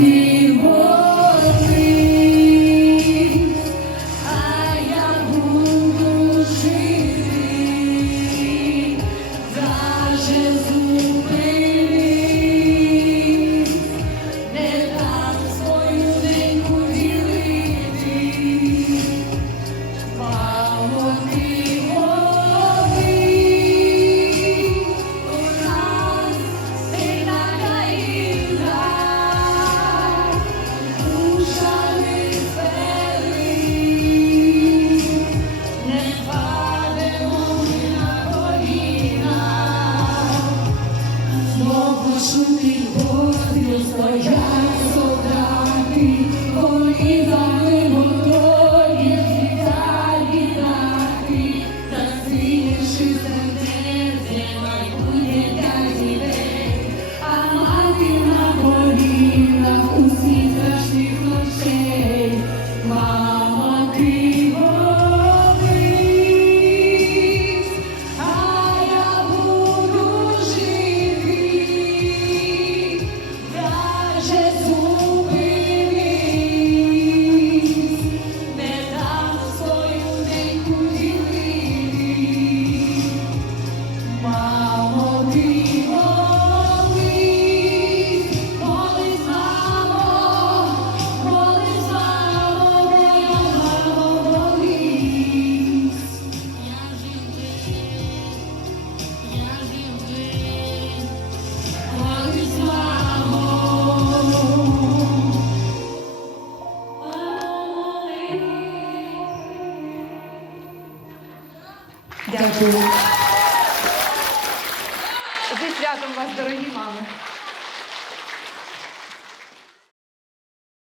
de солдати, Дякую. Зі святом вас, дорогі мами.